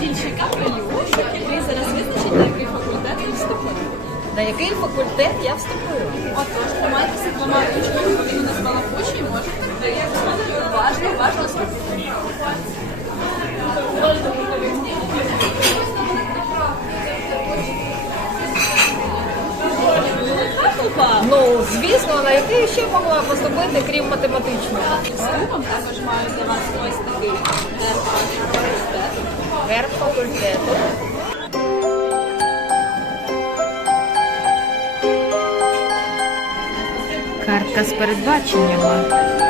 Дільчика Прилюшок, який зараз визначить, на який факультет ви вступили. На який факультет я вступила? Отож, тримайтеся двома ручками, він не збалакучі і можете уважно, уважно слухати. Ну, звісно, на який ще могла поступити, крім математичного. З також маю для вас ось такий е, Верх факультету. Картка з передбаченнями.